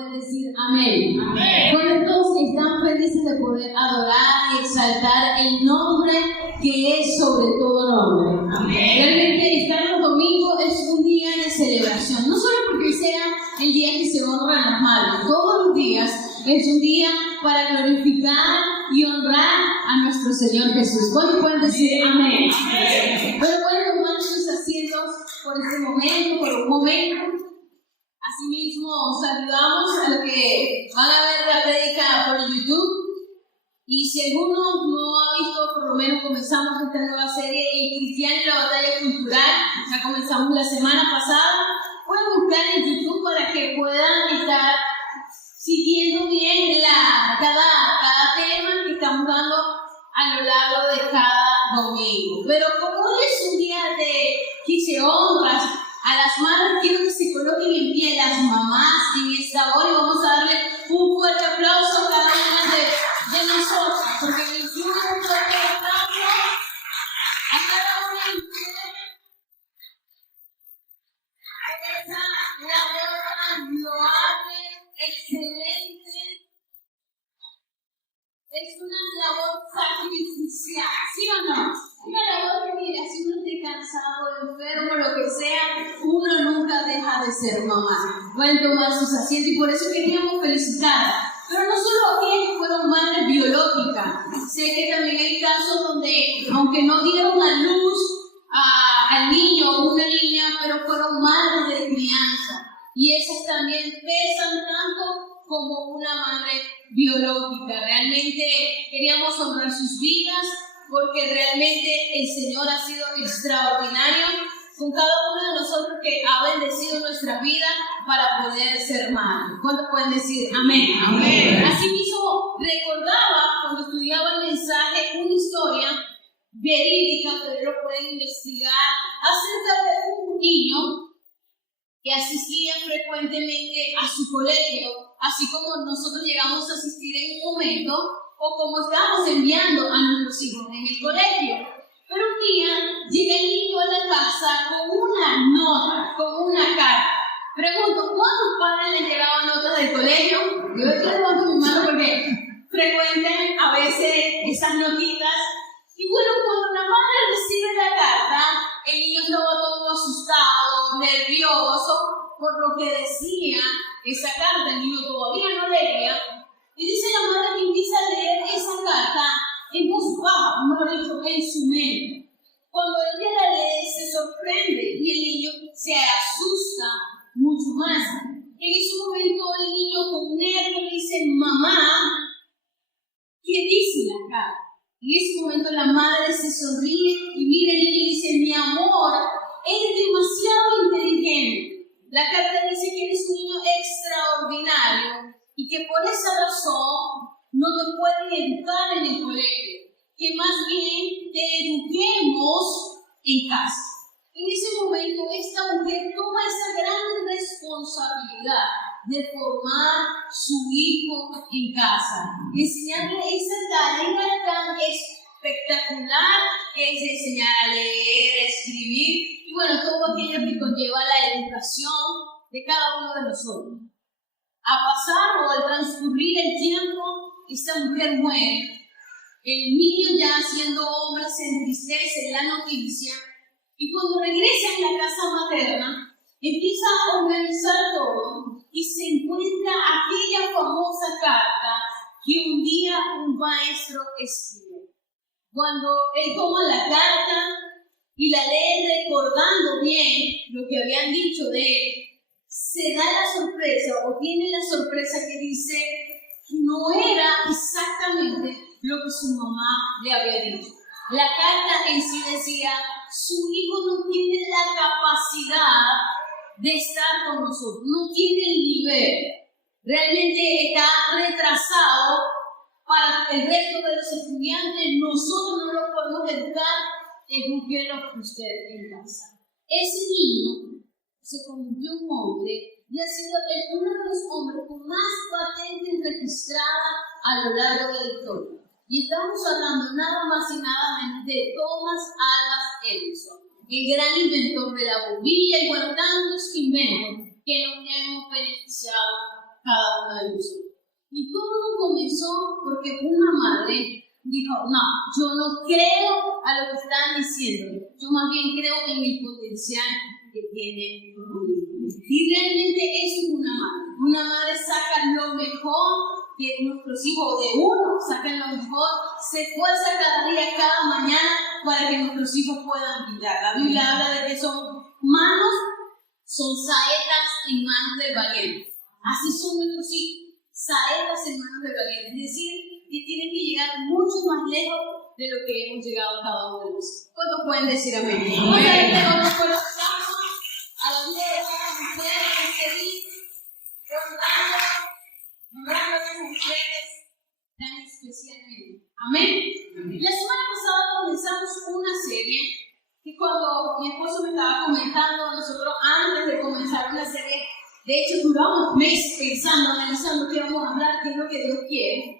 pueden decir amén? Amén. Bueno, todos están felices de poder adorar y exaltar el nombre que es sobre todo nombre. Amén. Realmente estar los domingos es un día de celebración, no solo porque sea el día que se honran las madres, todos los días es un día para glorificar y honrar a nuestro Señor Jesús. ¿Cuántos pueden decir amén? Amén. Bueno, pueden tomar sus asientos por este momento, por un momento. Asimismo, saludamos a los que van a ver la prédica por YouTube. Y si alguno no ha visto, por lo menos comenzamos esta nueva serie El Cristiano y la Batalla Cultural. Ya comenzamos la semana pasada. Pueden buscar en YouTube para que puedan estar siguiendo bien cada tema que estamos dando a lo largo de cada domingo. Pero como hoy es un día de que se honras a las madres, quiero que se coloquen en pie las mamás en esta hora y vamos a darle un fuerte aplauso a cada una de nosotros, porque le hicimos un fuerte aplauso a cada una de ustedes por esa labor loable, excelente. Es una labor sacrificial, ¿sí o no? Una labor que, mira, si uno está cansado, enfermo, lo que sea, uno nunca deja de ser mamá. Pueden tomar sus asientos y por eso queríamos felicitar. Pero no solo aquellas que fueron madres biológicas. Sé que también hay casos donde, aunque no dieron a luz al niño o una niña, pero fueron madres de crianza. Y esas también pesan tanto como una madre biológica. Realmente queríamos honrar sus vidas porque realmente el Señor ha sido extraordinario con cada uno de nosotros que ha bendecido nuestra vida para poder ser madres. ¿Cuántos pueden decir amén? Amén. Asimismo, recordaba cuando estudiaba el mensaje una historia verídica que lo pueden investigar acerca de un niño que asistía frecuentemente a su colegio, así como nosotros llegamos a asistir en un momento, o como estábamos enviando a nuestros hijos en el colegio. Pero un día llega el niño a la casa con una nota, con una carta. Pregunto, ¿cuántos padres les llegaban notas del colegio? Yo levanto mi mano porque frecuentan a veces esas notitas. Y bueno, cuando la madre recibe la carta, el niño estaba todo asustado, nervioso por lo que decía esa carta. El niño todavía no leía. Y dice la madre que empieza a leer esa carta en voz baja, mejor dicho, en su mente. Cuando ella la lee, se sorprende y el niño se asusta mucho más. En ese momento el niño con nervios le dice, mamá, ¿qué dice la carta? En ese momento la madre se sonríe y mira el niño y dice, mi amor, eres demasiado inteligente. La carta dice que eres un niño extraordinario y que por esa razón no te pueden educar en el colegio, que más bien te eduquemos en casa. En ese momento esta mujer toma esa gran responsabilidad de formar su hijo en casa, enseñarle esa tarea tan espectacular que es enseñar a leer, a escribir y bueno, todo aquello que conlleva la educación de cada uno de nosotros. A pasar o al transcurrir el tiempo, esta mujer muere. El niño ya siendo hombre se entristece en la noticia y cuando regresa a la casa materna empieza a organizar todo y se encuentra aquella famosa carta que un día un maestro escribió. Cuando él toma la carta y la lee recordando bien lo que habían dicho de él, se da la sorpresa o tiene la sorpresa que dice que no era exactamente lo que su mamá le había dicho. La carta en sí decía, su hijo no tiene la capacidad de estar con nosotros, no tiene el nivel, realmente está retrasado para el resto de los estudiantes, nosotros no lo podemos educar, edúquenlo usted en casa. Ese niño se convirtió en un hombre y ha sido uno de los hombres con más patentes registradas a lo largo de la historia. Y estamos hablando nada más y nada menos de Thomas Alva Edison, el gran inventor de la bombilla y bueno, tantos inventos que nos hemos beneficiado cada uno de nosotros. Y todo comenzó porque una madre dijo, no, yo no creo a lo que están diciendo, yo más bien creo en el potencial que tiene mi hijo. Y realmente eso es una madre. Una madre saca lo mejor que nuestros hijos de uno, sacan lo mejor, se esfuerza cada día, cada mañana para que nuestros hijos puedan brillar. La Biblia habla de que son manos, son saetas en manos de valientes. Así son nuestros hijos, saetas en manos de valientes. Es decir, que tienen que llegar mucho más lejos de lo que hemos llegado cada uno de nosotros. ¿Cuántos pueden decir amén? Vamos a darle unos fuertes aplausos a la vida de cada mujer en este día, honrando a las mujeres tan especialmente. Amén. La semana pasada comenzamos una serie que cuando mi esposo me estaba comentando, nosotros antes de comenzar una serie, de hecho duramos meses pensando, analizando qué vamos a hablar, qué es lo que Dios quiere.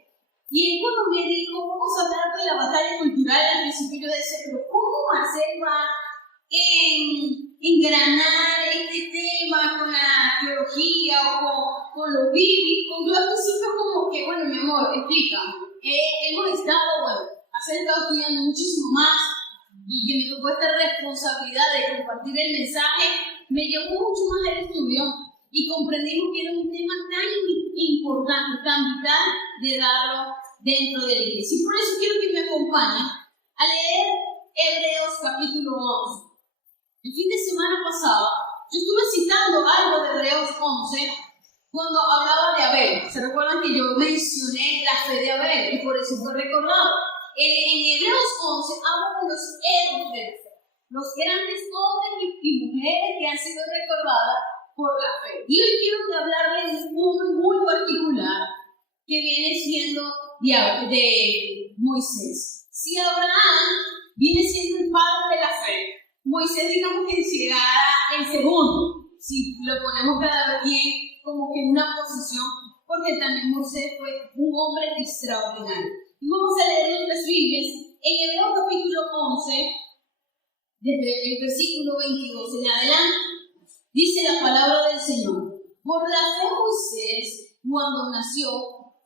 Y él cuando me dijo, vamos a hablar de la batalla cultural, al principio yo decía, pero ¿cómo hacer para engranar este tema con la teología o con lo bíblico? Yo al principio como que, bueno, mi amor, explícame. Hemos estado estudiando muchísimo más y que me tocó esta responsabilidad de compartir el mensaje, me llevó mucho más al estudio y comprendimos que era un tema tan importante, tan vital de darlo dentro de la iglesia. Y por eso quiero que me acompañen a leer Hebreos capítulo 11. El fin de semana pasado yo estuve citando algo de Hebreos 11 cuando hablaba de Abel. ¿Se recuerdan que yo mencioné la fe de Abel? Y por eso fue recordado. En Hebreos 11 habla de los héroes de la fe, los grandes hombres y mujeres que han sido recordadas por la fe. Y hoy quiero hablarles de un punto muy particular que viene siendo de Moisés. Si Abraham viene siendo el padre de la fe, Moisés digamos que llegara el segundo, si lo ponemos cada quien como que en una posición, porque también Moisés fue un hombre extraordinario. Y vamos a leer nuestras Biblias en Hebreos capítulo 11, desde el versículo 22 en adelante. Dice la palabra del Señor: por la fe Moisés, cuando nació,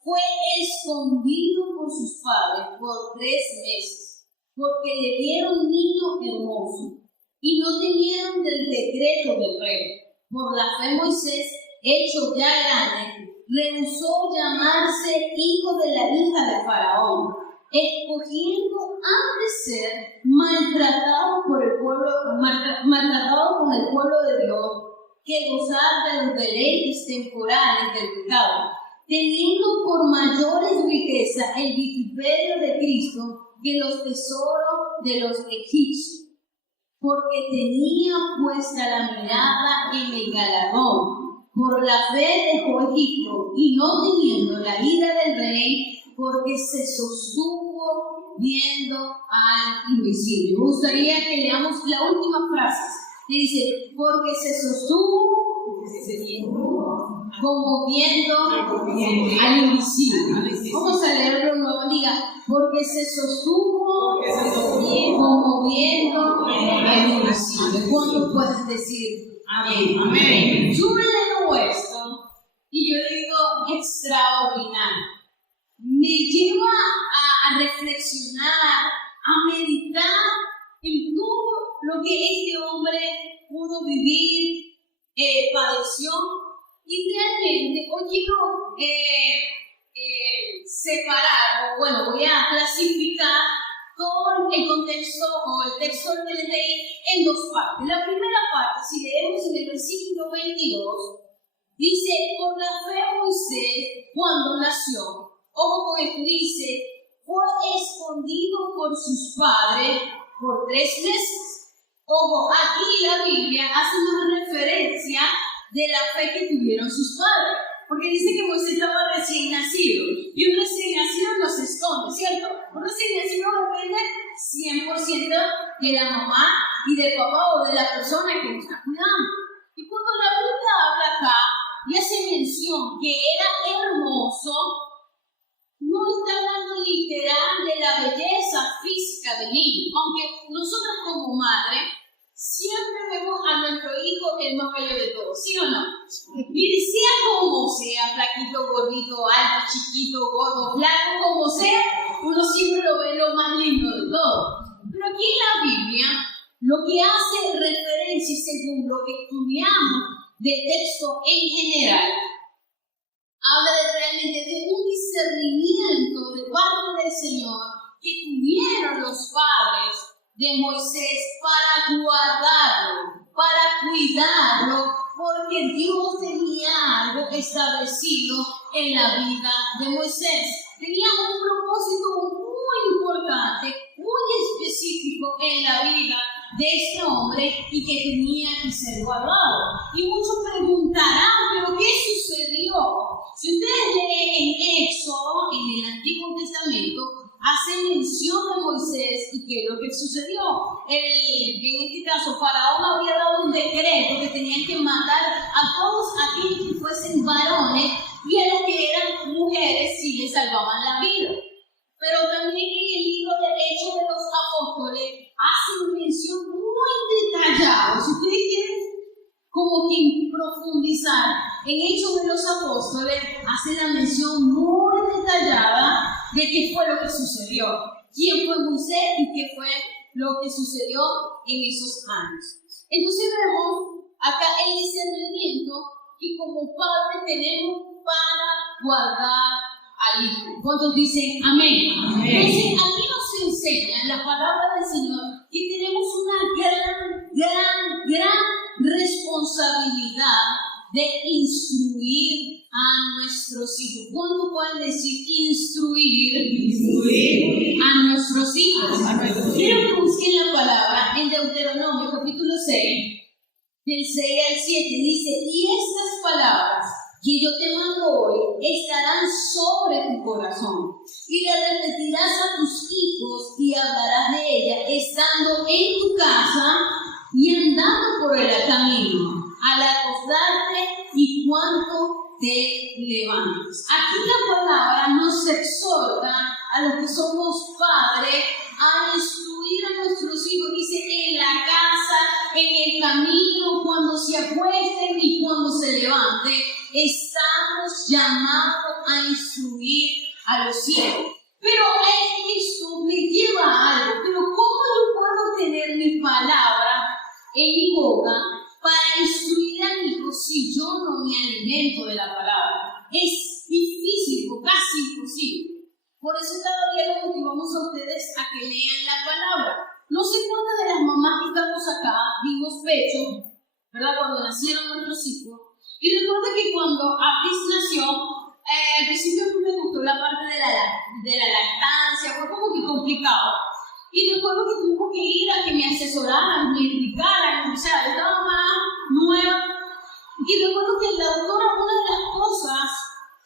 fue escondido por sus padres por 3 meses, porque le dieron un niño hermoso, y no temieron del decreto del rey. Por la fe Moisés, hecho ya grande, rehusó llamarse hijo de la hija de Faraón, escogiendo antes ser maltratado con el pueblo de Dios, que gozar de los deleites temporales del pecado, teniendo por mayores riquezas el vituperio de Cristo que los tesoros de los egipcios, porque tenía puesta la mirada en el galardón. Por la fe dejó Egipto, y no temiendo la ira del rey, porque se sostuvo viendo al invisible. Me gustaría que leamos la última frase, que dice, porque se sostuvo como viendo al invisible. Vamos a leerlo nuevo, diga, porque se sostuvo como viendo al invisible. ¿Cuántos pueden decir amén? Amén. Yo me leo esto y yo digo extraordinario. Me lleva a reflexionar, a meditar en todo lo que este hombre pudo vivir, padeció. Y realmente hoy quiero separar, o bueno, voy a clasificar todo el contexto o el texto que les leí en 2 partes. La primera parte, si leemos en el versículo 22, dice, por la fe Moisés, cuando nació, ojo con esto, dice, fue escondido por sus padres por 3 meses. Ojo, aquí la Biblia hace una referencia de la fe que tuvieron sus padres, porque dice que Moisés estaba recién nacido, y un recién nacido no se esconde, ¿cierto? Un recién nacido depende 100% de la mamá y del papá o de la persona que lo está cuidando. Y cuando la Biblia habla acá y hace mención que era hermoso, no está hablando literal de la belleza física del niño, aunque nosotras como madre siempre vemos a nuestro hijo que es más bello de todos, ¿sí o no? Mire, sea como sea, flaquito, gordito, alto, chiquito, gordo, flaco, como sea, uno siempre lo ve lo más lindo de todo. Pero aquí en la Biblia, lo que hace referencia, según lo que estudiamos del texto en general, habla realmente de un discernimiento de parte del Señor que tuvieron los padres de Moisés para guardarlo, para cuidarlo, porque Dios tenía algo establecido en la vida de Moisés. Tenía un propósito muy importante, muy específico en la vida de este hombre y que tenía que ser guardado. Y muchos preguntarán, ¿pero qué sucedió? Si ustedes leen en Éxodo, en el Antiguo Testamento, hace mención de Moisés y qué es lo que sucedió. En este caso, Faraón había dado un decreto que tenían que matar a todos aquellos que fuesen varones y a los que eran mujeres si les salvaban la vida. Pero también en el libro de Hechos de los Apóstoles hace una mención muy detallada. Si ustedes quieren como que profundizar en Hechos de los Apóstoles, hace la mención muy detallada de qué fue lo que sucedió, quién fue Moisés y qué fue lo que sucedió en esos años. Entonces vemos acá el discernimiento que como padres tenemos para guardar al hijo. ¿Cuántos dicen amén? Entonces aquí nos enseña en la palabra del Señor que tenemos una gran responsabilidad de instruir a nuestros hijos. ¿Cuánto pueden decir instruir a nuestros hijos? Quiero que busquen la palabra en Deuteronomio capítulo 6, del 6 al 7, dice: y estas palabras que yo te mando hoy estarán sobre tu corazón, y las repetirás a tus hijos y hablarás de ellas estando en tu casa y andando por el camino, al acostarte y cuando te levantes. Aquí la palabra nos exhorta a los que somos padres a instruir a nuestros hijos. Dice: en la casa, en el camino, cuando se acuesten y cuando se levanten. Estamos llamados a instruir a los hijos. Pero esto me lleva a algo. Pero ¿cómo yo puedo tener mi palabra en mi boca para instruir a mi hijo si yo no me alimento de la palabra? Es difícil o casi imposible. Por eso cada día los motivamos a ustedes a que lean la palabra. No sé cuántas de las mamás que estamos acá dimos pecho, ¿verdad? Cuando nacieron nuestros hijos. Y recuerdo que cuando Apis nació, al principio me gustó la parte de la lactancia, fue como que complicado. Y recuerdo que tuvimos que ir a que me asesoraran, me explicaran, o sea, estaba más nueva. Y recuerdo que la doctora, una de las cosas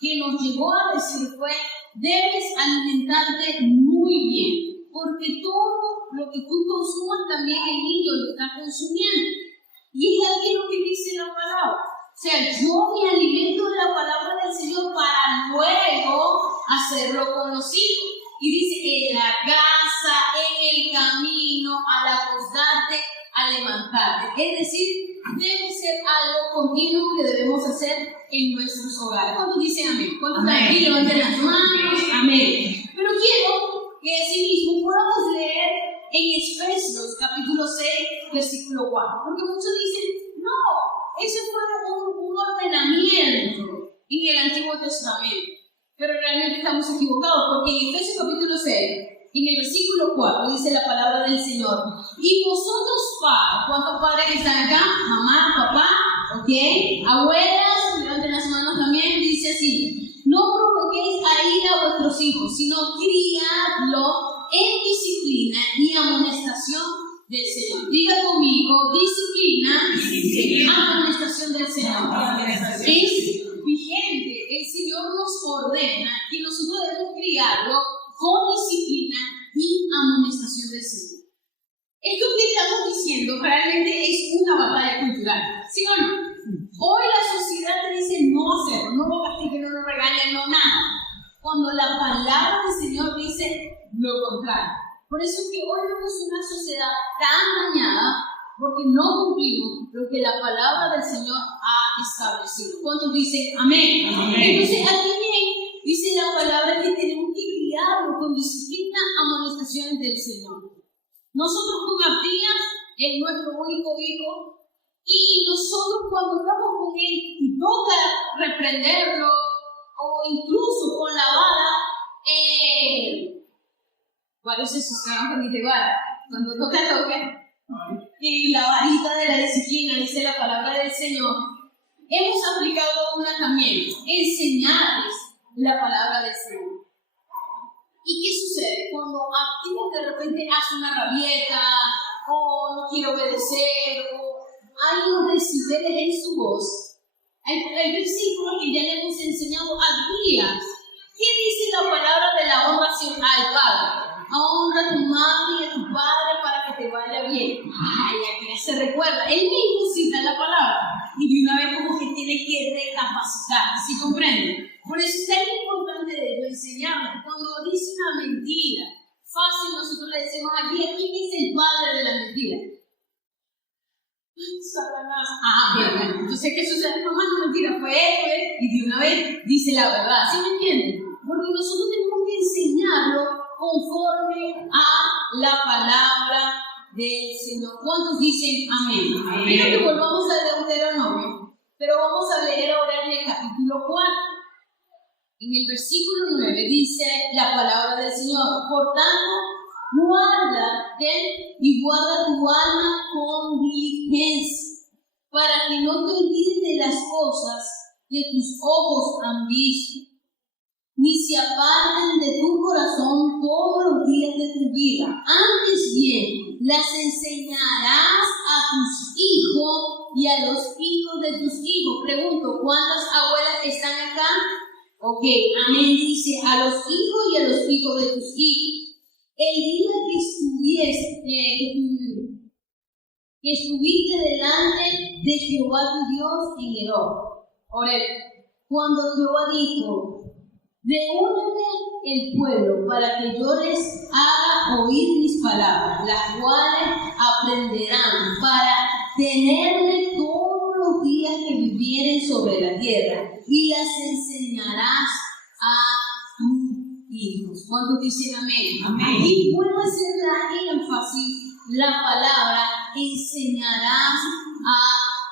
que nos llegó a decir fue: debes alimentarte muy bien, porque todo lo que tú consumas también el niño lo está consumiendo. Y es aquí lo que dice la palabra. O sea, yo me alimento de la palabra del Señor para luego hacerlo con los hijos. Y dice: en la casa, en el camino, al acostarte, al levantarte. Es decir, debe ser algo continuo que debemos hacer en nuestros hogares. ¿Cuántos dicen amén? ¿Cuántos están aquí? Levanten las manos. Amén. Pero quiero que asimismo podamos leer en Efesios capítulo 6, versículo 4. Porque muchos dicen: no, ese fue un ordenamiento en el Antiguo Testamento. Pero realmente estamos equivocados, porque en Efesios capítulo 6, en el versículo 4, dice la palabra del Señor: y vosotros padres, ¿cuántos padres están acá? Mamá, papá, ¿ok? Abuelas, levanten las manos también, dice así: no provoquéis a ira a vuestros hijos, sino criadlos en disciplina y amonestación del Señor. Diga conmigo: disciplina, amonestación del Señor. Es vigente. El Señor nos ordena que nosotros debemos criarlo con disciplina y amonestación del Señor. Esto que estamos diciendo realmente es una batalla cultural, ¿sí o no? Hoy la sociedad te dice no hacerlo, no lo castiguen, no lo regañen, no nada. Cuando la palabra del Señor dice lo contrario. Por eso es que hoy vemos una sociedad tan dañada porque no cumplimos lo que la palabra del Señor ha establecido. ¿Cuántos dicen amén? Amén. Entonces aquí bien dice la palabra que tenemos que criarnos con disciplina, amonestaciones del Señor. Nosotros con Abdías es nuestro único hijo, y nosotros cuando estamos con él y toca reprenderlo o incluso con la vara, varios se asustaron con mi vara, cuando toca, y la varita de la disciplina, dice la palabra del Señor, hemos aplicado una también, enseñarles la palabra del Señor. ¿Y qué sucede? Cuando Abdías de repente hace una rabieta, o no quiere obedecer, o hay unos decibeles en su voz, hay versículos que ya le hemos enseñado a Abdías. ¿Qué dice la palabra de la honra al Padre? Honra a tu madre y a tu padre para que te vaya bien. Ay, Abdías se recuerda, él mismo cita la palabra y de una vez como que tiene que recapacitar, ¿sí comprende? Por eso es tan importante de enseñarnos. Cuando dice una mentira, fácil nosotros le decimos a Abdías, ¿quién es el padre de la mentira? Satanás. Bien. Entonces, ¿qué sucede? Mamá, no mentira, fue él, y de una vez dice la verdad. ¿Sí me entienden? Porque nosotros tenemos que enseñarlo conforme a la palabra del Señor. ¿Cuántos dicen amén? Quiero que volvamos a Deuteronomio, pero vamos a leer ahora en el capítulo 4. En el versículo 9 dice la palabra del Señor: por tanto, guárdate y guarda tu alma con diligencia, para que no te olvides de las cosas que tus ojos han visto, ni se aparten de tu corazón todos los días de tu vida. Antes bien, las enseñarás a tus hijos y a los hijos de tus hijos. Pregunto, ¿cuántas abuelas están acá? Ok, amén, dice a los hijos y a los hijos de tus hijos. El día que estuviste delante de Jehová tu Dios en Horeb, cuando Jehová dijo: reúnete el pueblo para que yo les haga oír mis palabras, las cuales aprenderán para tenerme todos los días que vivieren sobre la tierra, y las enseñarás a tus hijos. ¿Cuántos dicen amén? Amén. Y vuelvo a hacer la énfasis, la palabra enseñarás a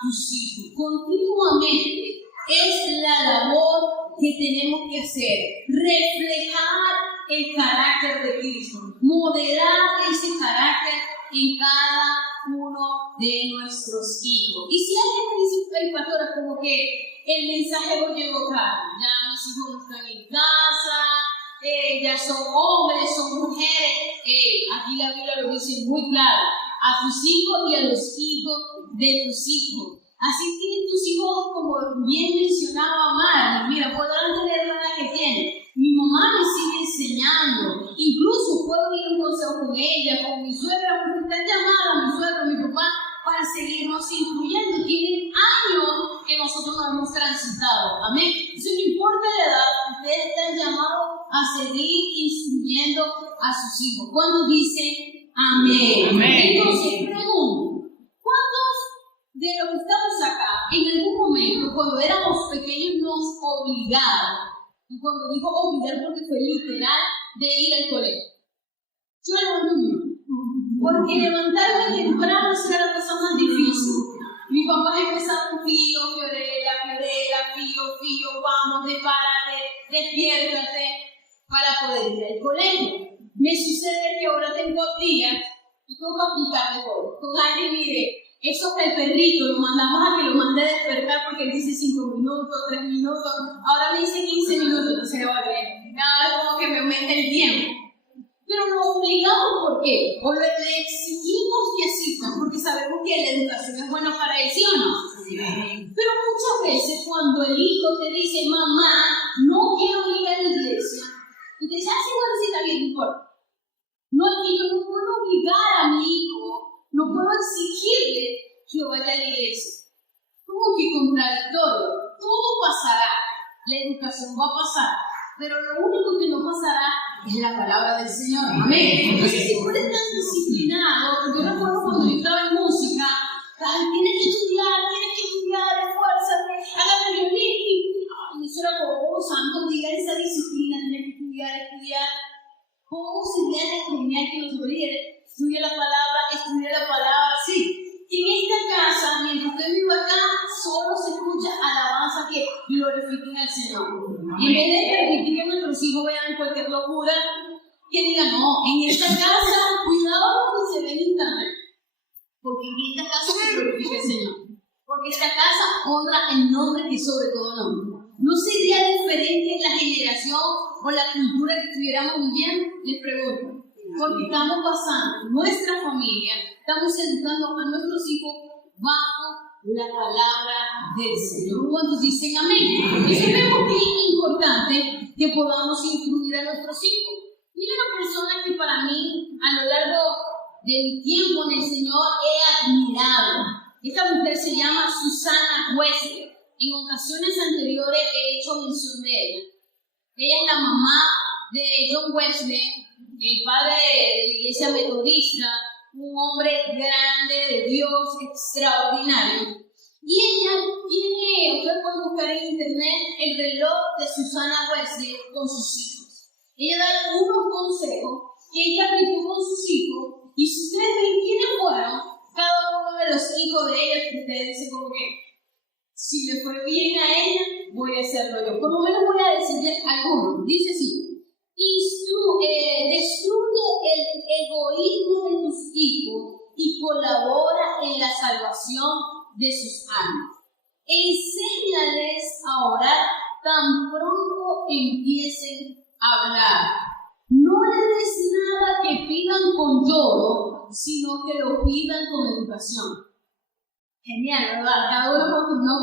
tus hijos. Continuamente es la labor que tenemos que hacer, reflejar el carácter de Cristo, modelar ese carácter en cada uno de nuestros hijos. Y si alguien me dice, pastora, como que el mensaje no llegó tarde, ya mis hijos no están en casa, ya son hombres, son mujeres, aquí la Biblia lo dice muy claro: a tus hijos y a los hijos de tus hijos. Así tienen tus hijos, como bien mencionaba Mari. Mira, podrán tener la edad que tienen. Mi mamá me sigue enseñando. Incluso puedo ir a un consejo con ella, con mi suegra, porque están llamadas mi suegra, mi papá, para seguirnos instruyendo. Tienen años que nosotros no hemos transitado. Amén. Eso no importa la edad, ustedes están llamados a seguir instruyendo a sus hijos. ¿Cuándo dicen amén? Amén. Entonces, pregunto, ¿cuántos de los que estamos acá, en algún momento, cuando éramos pequeños, nos obligaron? Y cuando digo obligar, porque fue literal, de ir al colegio. Yo levanto mi mano, porque levantarme temprano era la cosa más difícil. Mi papá empezaba: fío, vamos, prepárate, despiértate, para poder ir al colegio. Me sucede que ahora tengo días y tengo que aplicarme todo. Con alguien, mire, eso que el perrito lo mandamos a que lo mande a despertar porque él dice 5 minutos, 3 minutos, ahora me dice 15 minutos, entonces le va bien. Nada, como que me aumenta el tiempo. Pero lo obligamos, ¿por qué? O le exigimos que asistan, porque sabemos que la educación es buena para él, ¿sí o no? Sí. Pero muchas veces cuando el hijo te dice: mamá, no quiero ir a la iglesia, tú te dices: sí, bueno, sí, está bien, no importa. No, yo no puedo obligar a mi hijo, no puedo exigirle que vaya a la iglesia. Como que contradictorio. Todo pasará, la educación va a pasar, pero lo único que no pasará es la palabra del Señor. Amén. Entonces, si tú eres tan disciplinado, yo recuerdo cuando yo estaba en música, tienes que estudiar, esfuérzate, haga violín. Y eso era como santo, diga esa disciplina, tienes que estudiar. ¿Cómo sería de genial que nosotros estudia la palabra? Sí. En esta casa, mientras usted vive acá, solo se escucha alabanza que glorifiquen al Señor. En vez de permitir que nuestros hijos vean cualquier locura, que digan, no, en esta casa, cuidado con que se ve en internet. Porque en esta casa se glorifica el Señor. Porque esta casa honra el nombre que sobre todo nombre. ¿No sería diferente la generación o la cultura que estuviéramos viviendo? Les pregunto. Porque estamos pasando, nuestra familia, estamos educando a nuestros hijos bajo la palabra del Señor. ¿Cuántos dicen amén? Entonces vemos que es importante que podamos incluir a nuestros hijos. Mira una persona que para mí, a lo largo de mi tiempo en el Señor, he admirado. Esta mujer se llama Susana Wesley. En ocasiones anteriores he hecho mención de ella. Ella es la mamá de John Wesley, el padre de la iglesia metodista, un hombre grande de Dios, extraordinario. Y ella tiene, ustedes pueden buscar en internet, el reloj de Susana Wesley con sus hijos. Ella da unos consejos que ella aplicó con sus hijos, y si ustedes ven quiénes fueron, cada uno de los hijos de ella, que ustedes dicen como que, si le fue bien a ella, voy a hacerlo yo. Por lo menos voy a decirle algunos. Dice así: destruye el egoísmo de tus hijos y colabora en la salvación de sus almas. Enséñales a orar tan pronto empiecen a hablar. No les des nada que pidan con lloro, sino que lo pidan con educación. Genial, ¿verdad? Cada uno con tu no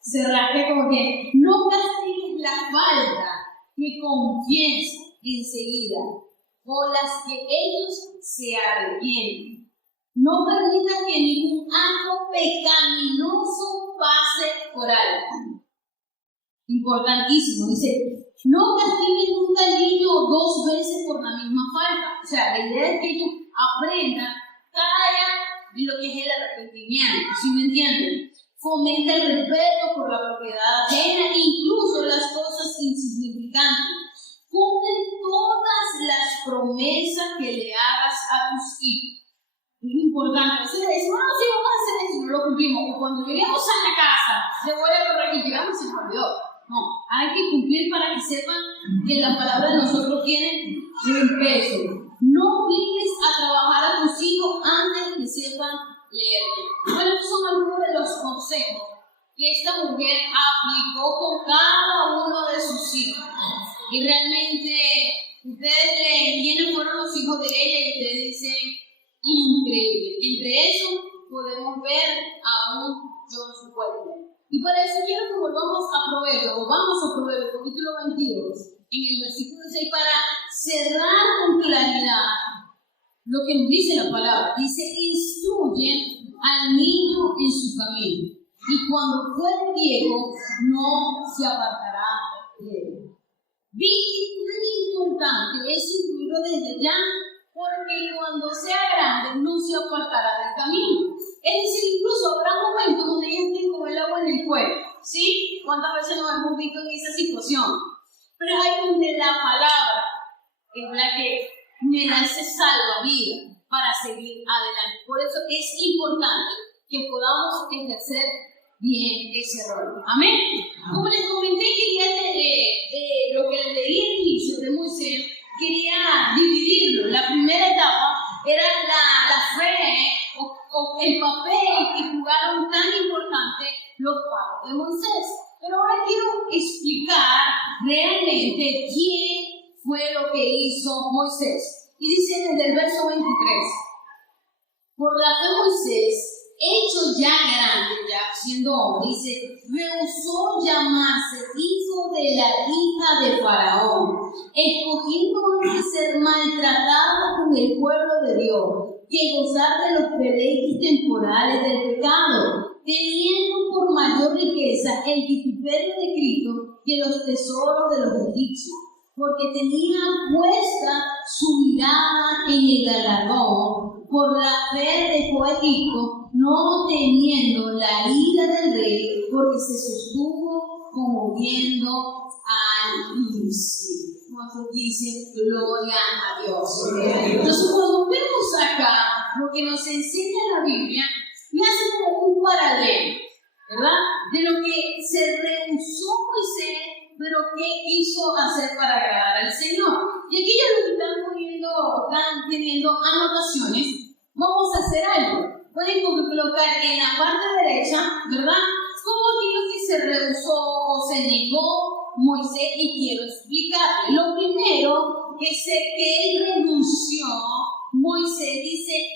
se rasque como que no castigues la falta que confiesa enseguida, o las que ellos se arrepienten. No permita que ningún acto pecaminoso pase por alto. Importantísimo, dice, no castiguen nunca al niño 2 veces por la misma falta. O sea, la idea es que ellos aprendan cada día lo que es el arrepentimiento, ¿sí me entienden? Fomenta el respeto por la propiedad ajena, incluso las cosas insignificantes. Cumple todas las promesas que le hagas a tus hijos. Es importante. A veces le decimos, no, sí, vamos a hacer eso, no lo cumplimos. O cuando lleguemos a la casa, se vuelve a corregir, llegamos y se olvidó. No, hay que cumplir para que sepan que la palabra de nosotros tiene un peso. No obligues a trabajar a tus hijos antes que sepan leer. Bueno, estos son algunos de los consejos que esta mujer aplicó con cada uno de sus hijos. Y realmente, ustedes leen quiénes fueron los hijos de ella y ustedes dicen, increíble. Entre eso podemos ver a un John Wesley. Y para eso quiero que volvamos a Proverbios, capítulo 22, en el versículo 6, para cerrar con claridad lo que nos dice la palabra. Dice, instruye al niño en su camino, y cuando fuere viejo no se apartará de él. Muy importante es incluirlo desde ya, porque cuando sea grande no se apartará del camino. Es decir, incluso habrá momentos donde ellos estén con el agua en el cuello, ¿sí? ¿Cuántas veces nos hemos visto en esa situación? Pero hay donde la palabra es la que me da ese salvavidas para seguir adelante. Por eso es importante que podamos ejercer bien ese rol. Amén. Como les comenté, lo que les leí al inicio de Moisés, quería dividirlo. La primera etapa era la fe o el papel que jugaron tan importante los padres de Moisés. Pero ahora quiero explicar realmente quién fue lo que hizo Moisés. Y dice desde el verso 23, por la fe Moisés, hecho ya grande, ya siendo hombre, dice, rehusó llamarse hijo de la hija de Faraón, escogiendo antes ser maltratado con el pueblo de Dios, que gozar de los deleites temporales del pecado, teniendo por mayor riqueza el vituperio de Cristo que los tesoros de los egipcios, porque tenía puesta su mirada en el galardón por la fe dejó a Egipto, no temiendo la ira del rey, porque se sostuvo como viendo al invisible. Como dice, gloria a Dios. Entonces, cuando vemos acá lo que nos enseña la Biblia, me hace como un paralelo, ¿verdad? De lo que se rehusó Moisés, pero qué hizo hacer para agradar al Señor. Y aquí ya lo que están teniendo anotaciones, vamos a hacer algo. Pueden colocar en la parte derecha, ¿verdad? Como aquello que se rehusó o se negó Moisés, y quiero explicarle. Lo primero que él renunció, Moisés dice,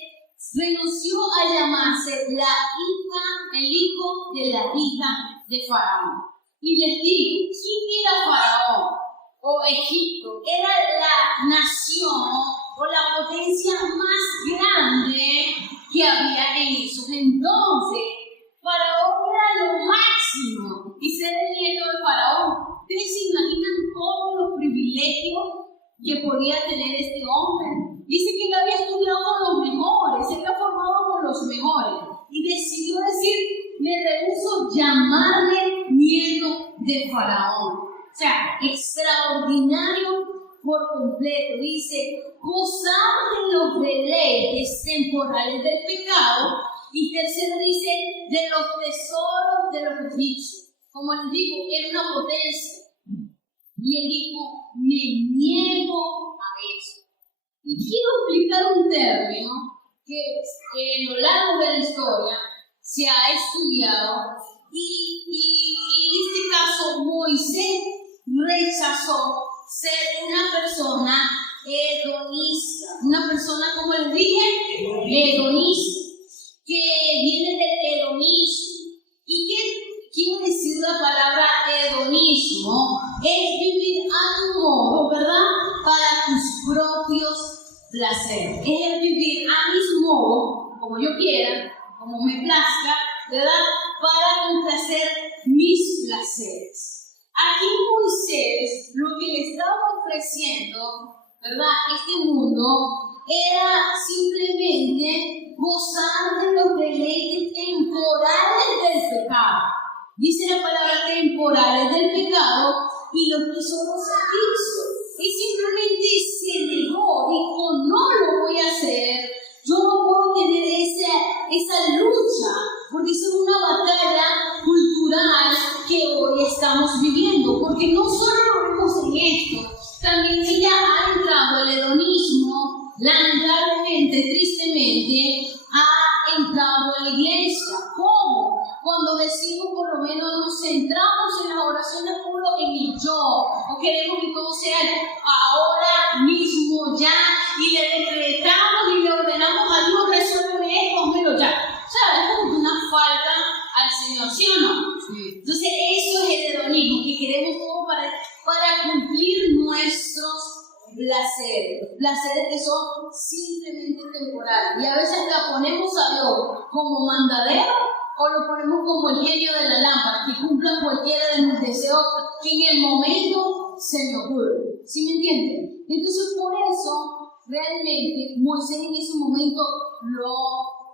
renunció a llamarse el hijo de la hija de Faraón. Y les digo, ¿quién era Faraón o Egipto? Era la nación o la potencia más grande que había en esos entonces. Faraón era lo máximo. Y ser el nieto de Faraón, ¿ustedes se imaginan todos los privilegios que podía tener este hombre? Dice que él había estudiado con los mejores, se había formado con los mejores. Y decidió decir, me rehuso llamarme nieto de Faraón. O sea, extraordinario por completo. Dice, gozar de los deleites temporales del pecado. Y tercero dice, de los tesoros de los egipcios. Como les digo, era una potencia. Y él dijo, me niego a eso. Y quiero explicar un término que en lo largo de la historia se ha estudiado. Y en este caso, Moisés rechazó ser una persona hedonista. Una persona, como les dije, hedonista, que viene del hedonismo. ¿Y qué quiere decir la palabra hedonismo? Es vivir a tu modo, ¿verdad? Para tus propios placeres. Es vivir a mis modos, como yo quiera, como me plazca, ¿verdad? Para complacer mis placeres. Aquí Moisés lo que le estaba ofreciendo, ¿verdad? Este mundo era simplemente gozar de los deleites temporales del pecado. Dice la palabra temporales del pecado y los tesoros egipcios. Y simplemente se negó, dijo, no lo voy a hacer. Yo no puedo tener esa lucha, porque es una batalla cultural que hoy estamos viviendo. Porque no solo lo vemos en esto, también ella ha entrado el hedonismo. Lamentablemente, tristemente, ha entrado a la iglesia. ¿Cómo? Cuando decimos, por lo menos, nos centramos en las oraciones puro en el yo, o queremos que todo sea ahora mismo ya, y le decretamos y le ordenamos a Dios, resuélveme esto, házmelo ya. O sea, es como una falta al Señor, ¿sí o no? Sí. Entonces, eso es el hedonismo, que queremos todo para cumplir nuestros placeres que son simplemente temporales. Y a veces la ponemos a Dios como mandadero o lo ponemos como el genio de la lámpara, que cumpla cualquiera de mis deseos que en el momento se me ocurre. ¿Sí me entienden? Entonces, por eso, realmente, Moisés en ese momento lo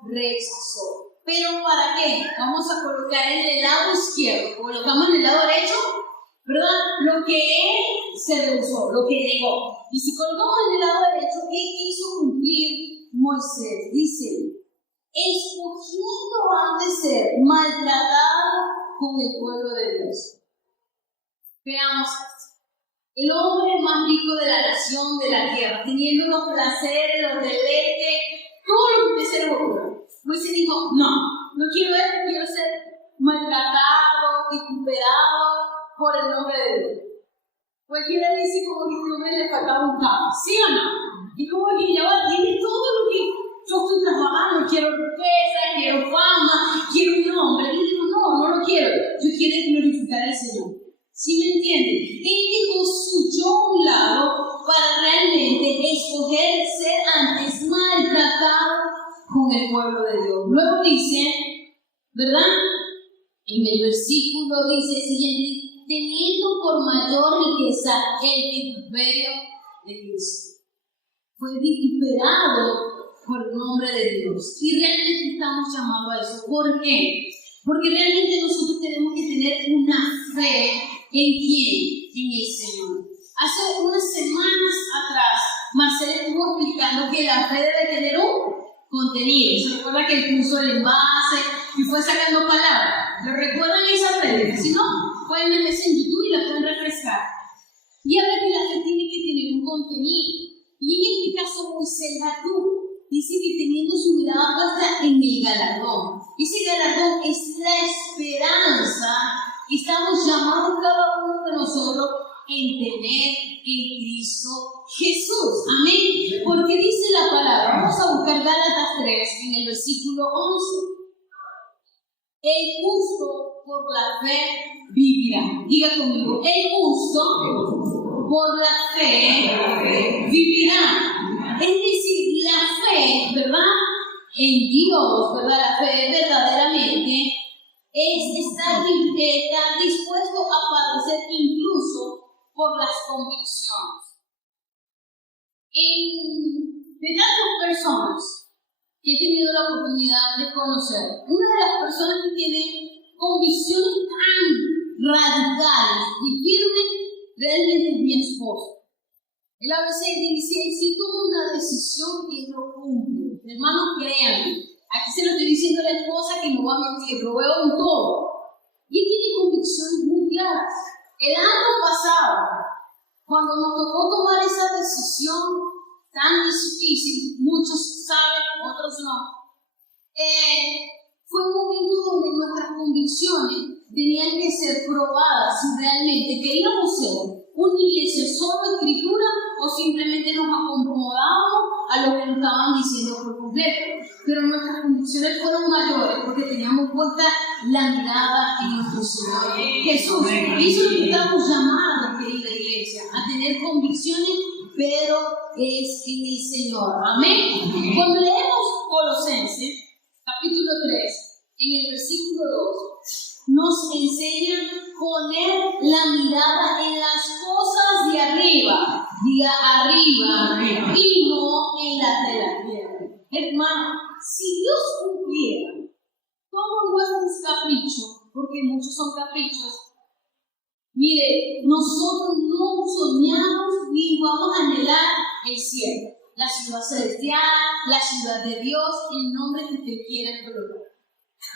rechazó. ¿Pero para qué? Vamos a colocar en el lado izquierdo, colocamos en el lado derecho, ¿verdad? Lo que él se rehusó, lo que negó. Y si colocamos en el lado derecho, ¿qué quiso cumplir Moisés? Dice, escogiendo antes ser maltratado con el pueblo de Dios. Veamos, el hombre más rico de la nación, de la tierra, teniendo los placeres, los deleites, todo lo que se le ocurra. Moisés dijo, no quiero eso, quiero ser maltratado, vituperado por el nombre de Dios. Cualquiera dice como que este hombre le faltaba un cambio, ¿sí o no? Y como que ya tiene todo lo que yo estoy trabajando, quiero riqueza, quiero fama, quiero un nombre. Y digo, no lo quiero, yo quiero glorificar al Señor. ¿Sí me entienden? Él dijo su yo a un lado para realmente escoger ser antes maltratado con el pueblo de Dios. Luego dice, ¿verdad? En el versículo dice siguiente, teniendo por mayor riqueza el vituperio de Cristo. Fue vituperado por el nombre de Dios. Y realmente estamos llamados a eso. ¿Por qué? Porque realmente nosotros tenemos que tener una fe en quién, en el Señor. Hace unas semanas atrás, Marcela estuvo explicando que la fe debe tener un contenido. ¿Se recuerda que él puso el envase y fue sacando palabras? ¿Lo recuerdan esa prédica? Si no, pueden meterse en YouTube y la pueden refrescar. Y habla que la fe tiene que tener un contenido. Y en este caso, Moisés dice que teniendo su mirada puesta en el galardón. Ese galardón es la esperanza que estamos llamados cada uno de nosotros en tener en Cristo Jesús. Amén. Porque dice la palabra, vamos a buscar Gálatas 3 en el versículo 11. El justo por la fe vivirá. Diga conmigo, el justo por la fe vivirá. Es decir, la fe, ¿verdad? En Dios, ¿verdad? La fe verdaderamente es estar dispuesto a padecer incluso por las convicciones. De tantas personas que he tenido la oportunidad de conocer, una de las personas que tiene convicciones tan radicales y firmes realmente es mi esposo. Él a veces dice, si toma una decisión que no cumple, hermanos, créanme, aquí se lo estoy diciendo a la esposa que no va a mentir, lo veo en todo. Y él tiene convicciones muy claras. El año pasado, cuando nos tocó tomar esa decisión tan difícil, muchos saben, otros no, fue un momento donde nuestras convicciones tenían que ser probadas si realmente queríamos ser una iglesia solo escritura o simplemente nos acomodábamos a lo que nos estaban diciendo por completo. Pero nuestras convicciones fueron mayores porque teníamos puesta la mirada en nuestro Señor Jesús. Y eso es lo que estamos llamados, querida iglesia, a tener convicciones, pero es en el Señor. Amén. Cuando leemos Colosenses, capítulo 3, en el versículo 2, nos enseña a poner la mirada en las cosas de arriba, diga arriba, y no en las de la tierra. Hermano, si Dios cumpliera todos nuestros caprichos, porque muchos son caprichos, mire, nosotros no soñamos ni vamos a anhelar el cielo, la ciudad celestial, la ciudad de Dios, el nombre que usted quiera colocar.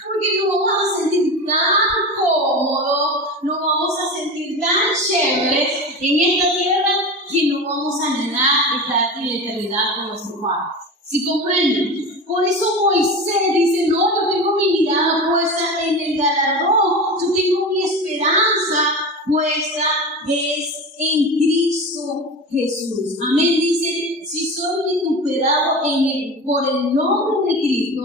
Porque nos vamos a sentir tan cómodos, nos vamos a sentir tan chéveres en esta tierra que no vamos a anhelar estar en la eternidad con nuestro Padre. ¿Sí comprenden? Por eso Moisés dice, no, yo tengo mi mirada puesta en el galardón, yo tengo mi esperanza puesta es en Cristo Jesús. Amén. Dice, si soy recuperado por el nombre de Cristo,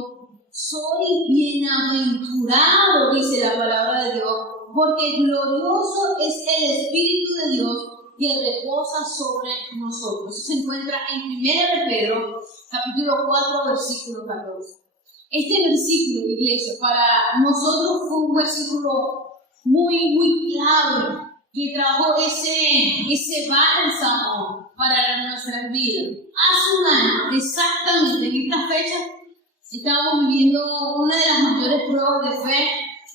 soy bienaventurado, dice la palabra de Dios, porque glorioso es el Espíritu de Dios que reposa sobre nosotros. Eso se encuentra en 1 de Pedro, capítulo 4, versículo 14. Este versículo, iglesia, para nosotros fue un versículo muy clave, que trajo ese bálsamo para nuestras vidas. Hace un año, exactamente en esta fecha, estábamos viviendo una de las mayores pruebas de fe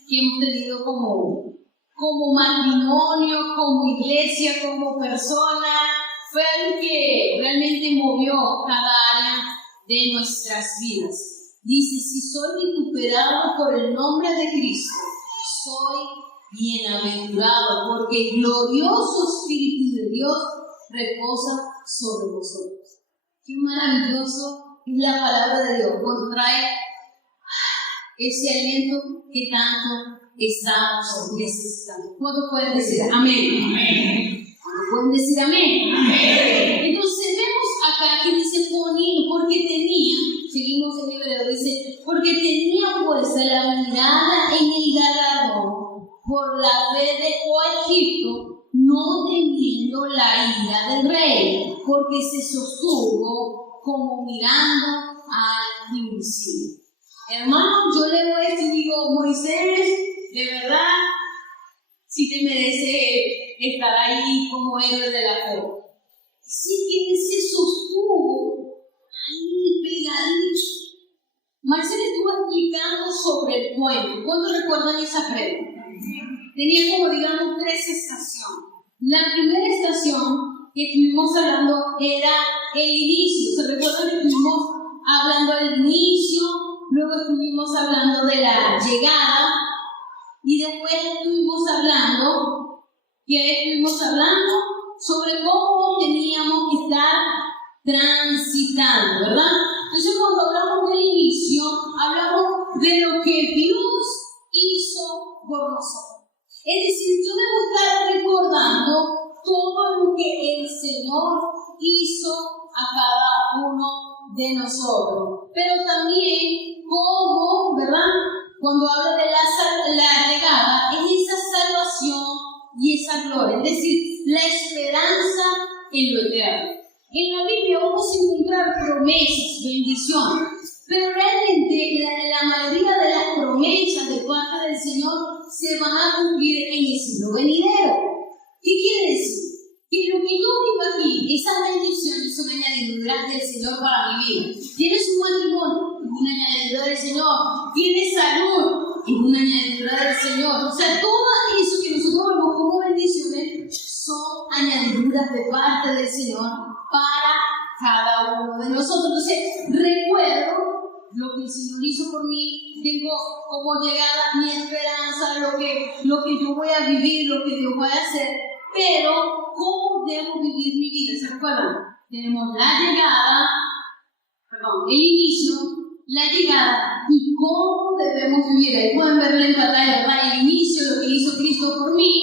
que hemos tenido como matrimonio, como iglesia, como persona. Fue algo que realmente movió cada área de nuestras vidas. Dice, si soy recuperado por el nombre de Cristo, soy bienaventurado, porque glorioso Espíritu de Dios reposa sobre vosotros. Qué maravilloso es la palabra de Dios, cuando trae ese aliento que tanto estamos necesitando. ¿Cuántos pueden decir amén? Amén. ¿Cuántos pueden decir amén? Amén. Entonces vemos acá que dice porque tenía, seguimos en Hebreo, dice, porque tenía puesta la mirada en el galardón por la fe dejó Egipto, no temiendo la ira del rey, porque se sostuvo como mirando al invisible. Hermano, yo leo esto y digo, Moisés, de verdad, si te merece estar ahí como héroe de la fe. Sí, que se sostuvo ahí ha dicho. Marcel estuvo explicando sobre el puente. ¿Cuántos recuerdan esa prédica? Tenía como, digamos, 3 estaciones. La primera estación que estuvimos hablando era el inicio. ¿Se recuerdan que estuvimos hablando del inicio? Luego estuvimos hablando de la llegada. Y después estuvimos hablando sobre cómo teníamos que estar transitando, ¿verdad? Entonces, cuando hablamos del inicio, hablamos de lo que Dios hizo por nosotros. Es decir, yo debo estar recordando todo lo que el Señor hizo a cada uno de nosotros. Pero también cómo, ¿verdad? Cuando habla de la llegada, es esa salvación y esa gloria. Es decir, la esperanza en lo eterno. En la Biblia vamos a encontrar promesas, bendiciones, pero realmente la mayoría de las promesas de parte del Señor se van a cumplir en el siglo venidero. ¿Qué quiere decir? Que lo que yo vivo aquí, esas bendiciones son añadiduras del Señor para mi vida. Tienes un matrimonio, es una añadidura del Señor. Tienes salud, es una añadidura del Señor. O sea, todo eso que nosotros vemos como bendiciones son añadiduras de parte del Señor para cada uno de nosotros. Entonces, recuerdo lo que el Señor hizo por mí, tengo como llegada mi esperanza, lo que yo voy a vivir, lo que Dios va a hacer, pero ¿cómo debo vivir mi vida? ¿Se recuerdan? Tenemos el inicio, la llegada y cómo debemos vivir. Ahí pueden verlo en pantalla, ¿verdad? El inicio, lo que hizo Cristo por mí,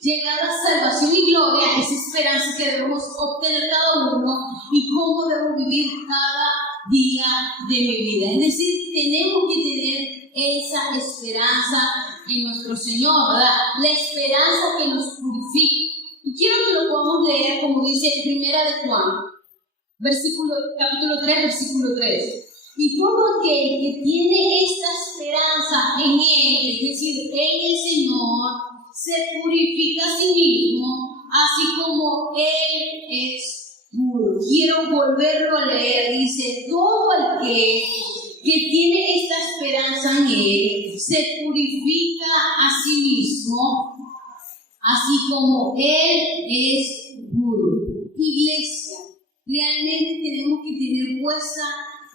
llegada, salvación y gloria, esa esperanza que debemos obtener cada uno y cómo debo vivir cada día de mi vida. Es decir, tenemos que tener esa esperanza en nuestro Señor, ¿verdad? La esperanza que nos purifica. Y quiero que lo podamos leer como dice Primera de Juan, capítulo 3, versículo 3. Y todo aquel que tiene esta esperanza en Él, es decir, en el Señor, se purifica a sí mismo, así como Él es puro. Quiero volverlo a leer. Dice, todo aquel que tiene esta esperanza en Él, se purifica a sí mismo, así como Él es puro. Iglesia, realmente tenemos que tener puesta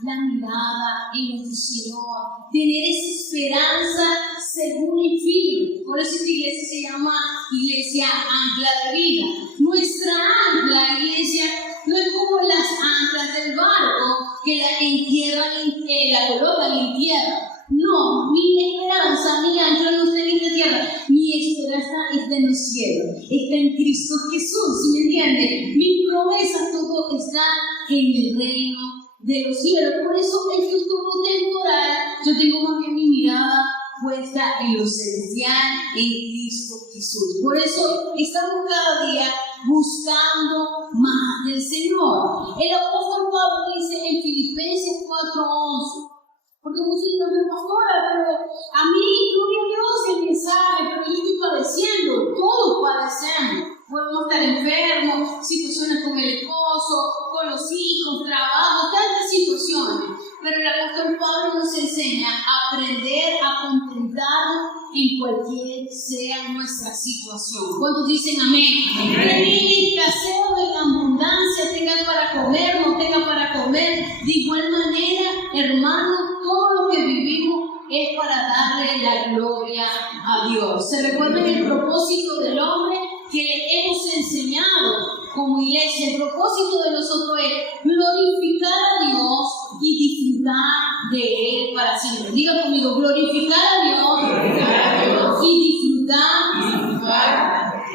la mirada en nuestro Señor, tener esa esperanza segura y firme. Por eso esta iglesia se llama Iglesia Ancla de Vida. Nuestra ancla, iglesia, no es como las anclas del barco que la entierran, la colocan en tierra. No, mi esperanza, mi ancla no está en esta tierra. Mi esperanza está en los cielos, está en Cristo Jesús, ¿sí me entiende? Mi promesa, todo está en el reino de los cielos. Por eso el futuro temporal, yo tengo más bien mi mirada puesta en lo celestial, en Cristo Jesús. Por eso estamos cada día buscando más del Señor. El apóstol Pablo dice en Filipenses 4:11, porque muchos dicen, pero a mí, gloria a Dios, el mensaje, pero yo estoy padeciendo, todos padecemos. Podemos estar enfermos, situaciones con el esposo, con los hijos, trabajo, tantas situaciones. Pero el apóstol Pablo nos enseña a aprender a contentarnos en cualquier sea nuestra situación. ¿Cuántos dicen amén? En escasez o en abundancia, tenga para comer, no tenga para comer. De igual manera, hermanos, todo lo que vivimos es para darle la gloria a Dios. ¿Se recuerdan el propósito del hombre que le hemos enseñado como iglesia? El propósito de nosotros es glorificar a Dios y disfrutar de Él para siempre. Diga conmigo, glorificar a Dios y disfrutar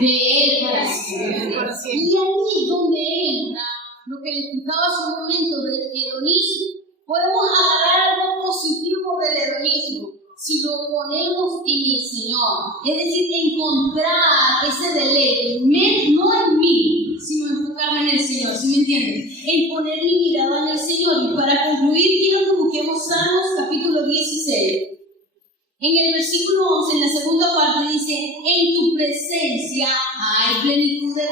de Él para siempre. Y ahí es donde entra lo que le explicaba hace un momento del hedonismo. Podemos agarrar algo positivo del hedonismo si lo ponemos en el Señor. Es decir, encontrar ese deleite, no en mí, sino enfocarme en el Señor. ¿Sí me entienden? En poner mi mirada en el Señor. Y para concluir, quiero que busquemos Salmos capítulo 16. En el versículo 11, en la segunda parte, dice: en tu presencia hay plenitud de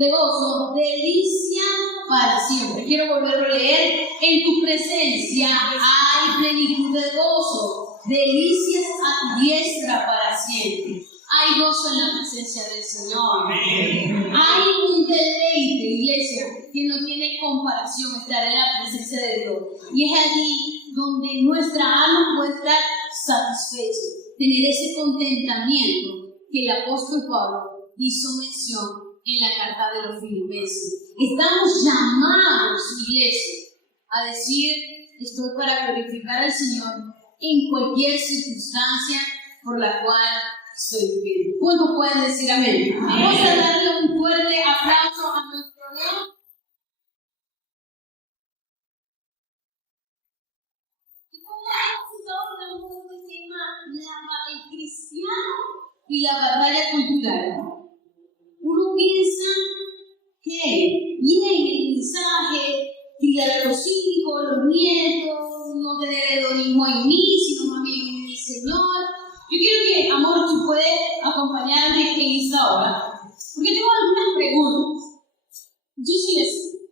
de gozo, delicia para siempre. Quiero volverlo a leer. En tu presencia hay plenitud de gozo, delicias a tu diestra para siempre. Hay gozo en la presencia del Señor. Hay un deleite, iglesia, que no tiene comparación estar en la presencia de Dios. Y es allí donde nuestra alma puede estar satisfecha, tener ese contentamiento que el apóstol Pablo hizo mención en la carta de los Filipenses. Estamos llamados, iglesia, a decir: estoy para glorificar al Señor en cualquier circunstancia por la cual estoy viviendo. ¿Cuántos pueden decir amén? Vamos a darle un fuerte aplauso a nuestro Dios. Y como hemos estado hablando de este tema, el cristiano y la batalla cultural. Uno piensa que viene el mensaje, criar a los hijos, los nietos, no tener hedonismo en mí, sino más bien en mi Señor. Yo quiero que, amor, tú puedes acompañarme en esta hora, porque tengo algunas preguntas. Yo sí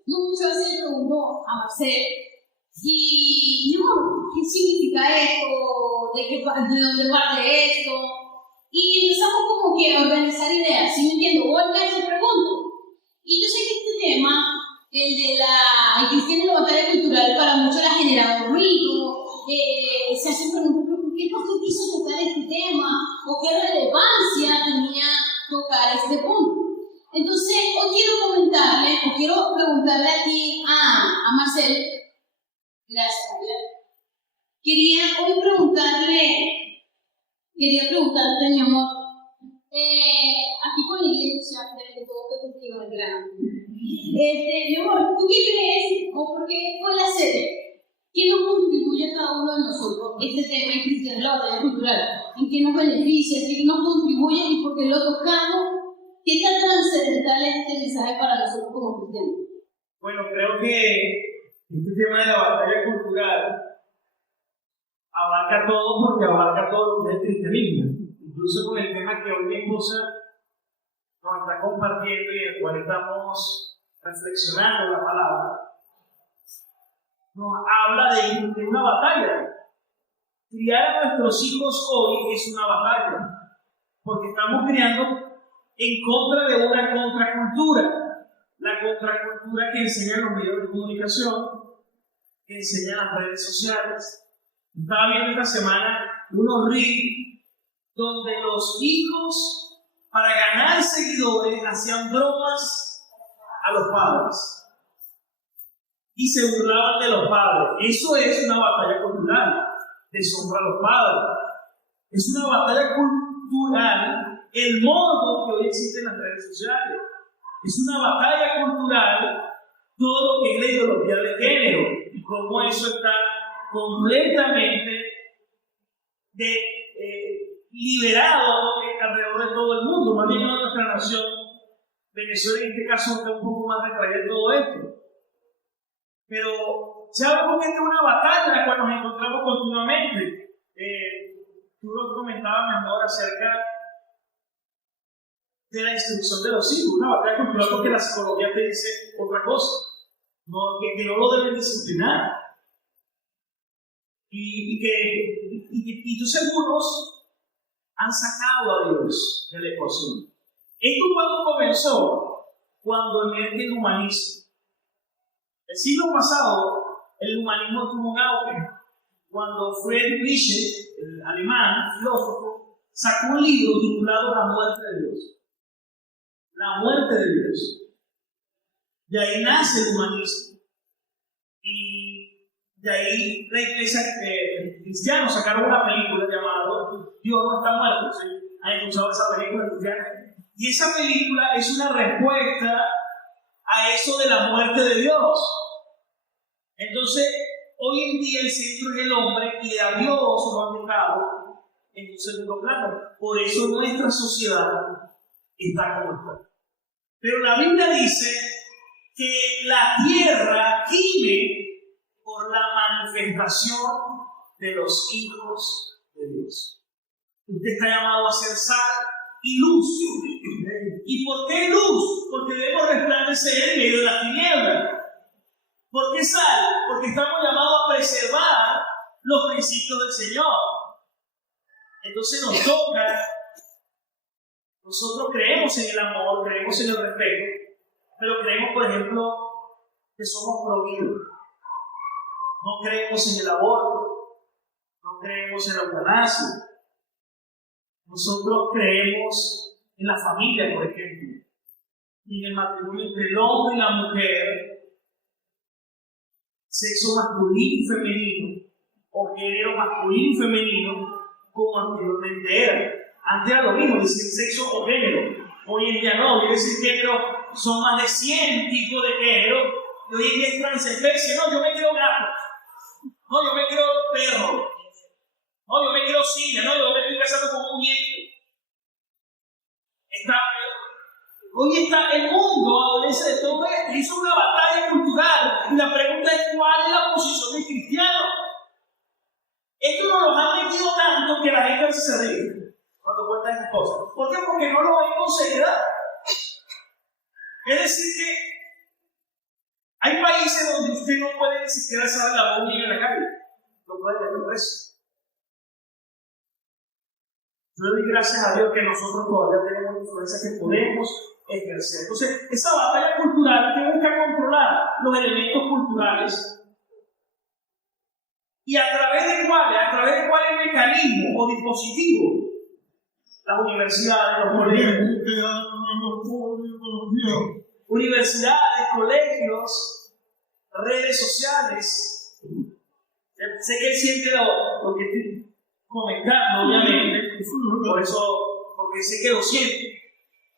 yo muchas veces le pregunto a Marcel, y no, ¿qué significa esto? ¿De dónde parte esto? Y empezamos como que a organizar ideas, ¿sí me entiendo? O al menos pregunto. Y yo sé que este tema, el de el cristiano y la batalla cultural, para muchos ha generado ruido, se hacen preguntas: ¿por qué el pastor quiso tocar este tema? ¿O qué relevancia tenía tocar este punto? Entonces, hoy quiero preguntarle aquí a Marcel. Gracias, Javier. Quería preguntarte, mi amor, aquí con la iglesia, frente a todo este testigo de grande. Mi amor, ¿tú qué crees o por qué fue la sede? ¿Qué nos contribuye a cada uno de nosotros este tema en cristiano, la batalla cultural? ¿En qué nos beneficia? ¿Qué nos contribuye y por qué lo tocamos? ¿Qué tan trascendental es este mensaje para nosotros como cristianos? Bueno, creo que este tema de la batalla cultural abarca todo, porque abarca todo lo que es el cristianismo. Incluso con el tema que hoy mi esposa nos está compartiendo y el cual estamos reflexionando la palabra, nos habla de una batalla. Criar a nuestros hijos hoy es una batalla, porque estamos criando en contra de una contracultura. La contracultura que enseñan los medios de comunicación, que enseñan las redes sociales. Estaba viendo esta semana unos reels donde los hijos, para ganar seguidores, hacían bromas a los padres y se burlaban de los padres. Eso es una batalla cultural, deshonra a los padres. Es una batalla cultural el modo que hoy existe en las redes sociales. Es una batalla cultural todo lo que es la ideología de género y cómo eso está completamente liberado alrededor de todo el mundo. Más bien en nuestra nación, Venezuela en este caso está un poco más retraída de todo esto. Pero sabemos que esta es una batalla en la cual nos encontramos continuamente. Tú lo comentabas, mi amor, acerca de la instrucción de los hijos, una batalla cultural, porque la psicología te dice otra cosa, que no lo deben disciplinar. Y tus seguros han sacado a Dios de la ecuación. Esto cuando comenzó, cuando emerge el humanismo. El siglo pasado, el humanismo tuvo un auge. Cuando Friedrich Nietzsche, el alemán, filósofo, sacó un libro titulado La muerte de Dios. La muerte de Dios. De ahí nace el humanismo. Y de ahí la iglesia cristiana sacaron una película llamada Dios no está muerto. ¿Sí? ¿Han escuchado esa película cristiana? Y esa película es una respuesta a eso de la muerte de Dios. Entonces, hoy en día el centro es el hombre y a Dios lo han dejado en un segundo plano. Por eso nuestra sociedad está como está. Pero la Biblia dice que la tierra gime por la manifestación de los hijos de Dios. Usted está llamado a ser sal, y luz. ¿Y por qué luz? Porque debemos resplandecer en medio de las tinieblas. ¿Por qué sal? Porque estamos llamados a preservar los principios del Señor. Entonces nos toca, nosotros creemos en el amor, creemos en el respeto, pero creemos, por ejemplo, que somos pro-vida. No creemos en el aborto, no creemos en la eutanasia. Nosotros creemos en la familia, por ejemplo, y en el matrimonio entre el hombre y la mujer, sexo masculino y femenino, o género masculino y femenino, como anteriormente era. Antes era lo mismo, decir sexo o género. Hoy en día no, quiere decir género, son más de 100 tipos de género, y hoy en día es transespecie. No, yo me creo gato, no, yo me creo perro, no, yo me creo silla, no, yo me estoy casando con un muñeco. Hoy está el mundo adolece de todo esto, hizo una batalla cultural, y la pregunta es ¿cuál es la posición del cristiano? Esto nos lo han metido tanto que la gente se ríe cuando cuentan estas cosas. ¿Por qué? Porque no lo ven con seriedad. Es decir que hay países donde usted no puede ni siquiera saber la voz en la calle. No puede tener preso. Yo le doy gracias a Dios que nosotros todavía tenemos influencia que podemos ejercer. Entonces, esa batalla cultural que busca controlar los elementos culturales y a través de cuáles mecanismos o dispositivos, las universidades, los colegios, redes sociales. Sé que él siente lo que estoy comentando, obviamente, por eso, porque sé que lo siente.